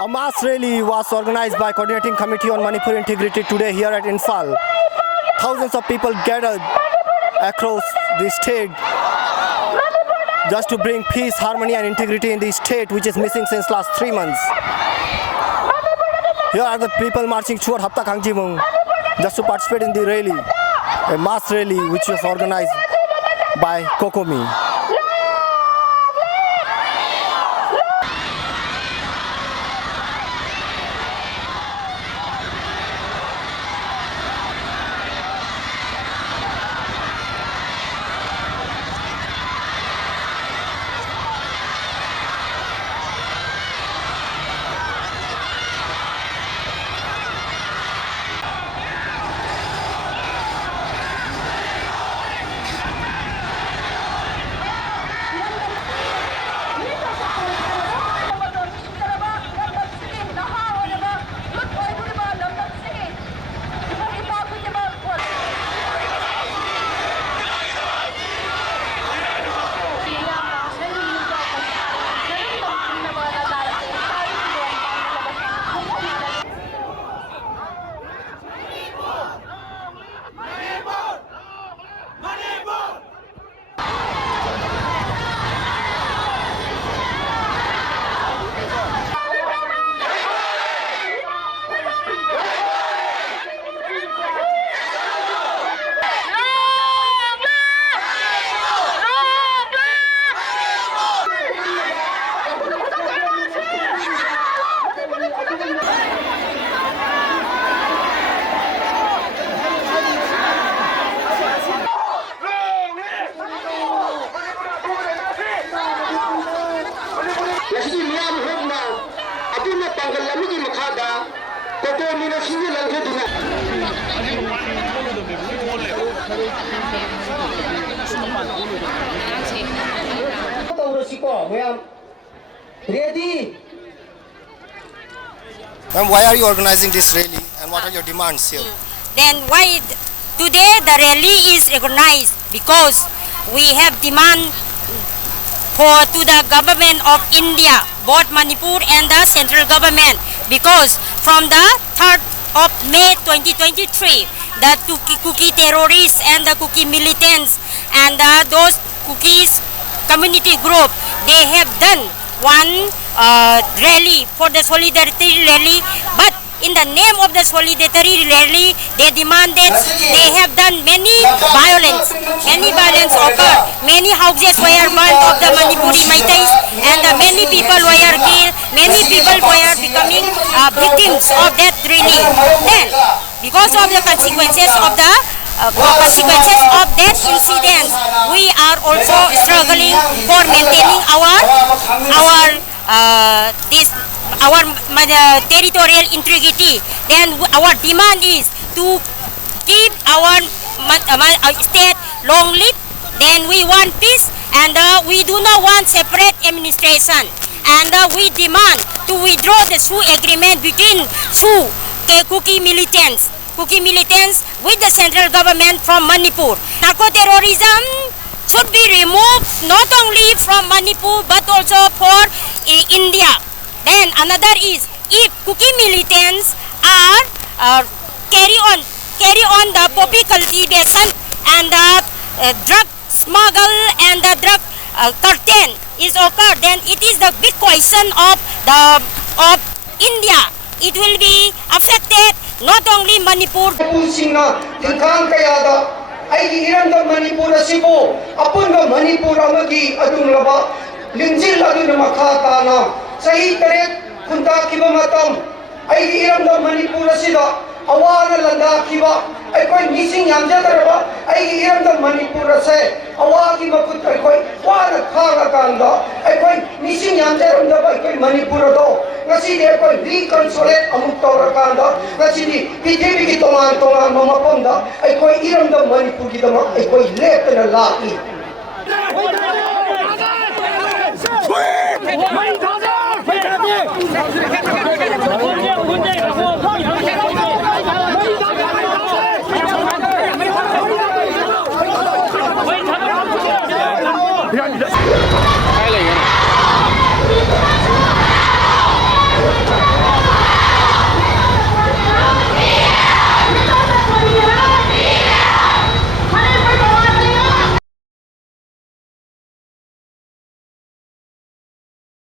A mass rally was organized by Coordinating Committee on Manipur Integrity today here at Imphal. Thousands of people gathered across the state just to bring peace, harmony and integrity in the state, which is missing since last 3 months. Here are the people marching toward Hapta Kangjimung just to participate in the rally, a mass rally which was organized by Kokomi. Ready? And why are you organizing this rally and what are your demands here? Then why today the rally is organized? Because we have demand to the government of India, both Manipur and the central government, because from the 3rd of May 2023, the Chin-Kuki terrorists and the Kuki militants and those Kukis community group, they have done one rally for the solidarity rally, but in the name of the solidarity rally, they demanded, they have done many violence occurred, many houses were burned of the Manipuri Meiteis, and many people were killed, many people were becoming victims of that rally. Then, because of the consequences of that incident, we are also struggling for maintaining our territorial integrity. Then our demand is to keep our state long live. Then we want peace, and we do not want separate administration. And we demand to withdraw the Sioux agreement between Sioux Kuki militants with the central government from Manipur. Narco-terrorism should be removed not only from Manipur but also for India. Then another is, if Kuki militants are carry on the poppy cultivation and the drug smuggle and the drug curtain is occurred, then it is the big question of India. It will be affected not only Manipur. Manipur asibu apunga Manipur amagi adunglaba linjil aduna makhatana sahi tare kunta kiba matam ai iramda Manipur asida awana landa kiba ai koi missing yamjadaraba ai iramda Manipur ase awagi makut ai koi wana khaga kanda ai koi missing yamjaramda ai koi Manipur do ngasi de koi reconsolate amuk tawrakanda ngasi di pithibhi ki toman mamapamda ai koi iramda Manipur ki dama ai koi lepna laki Wait!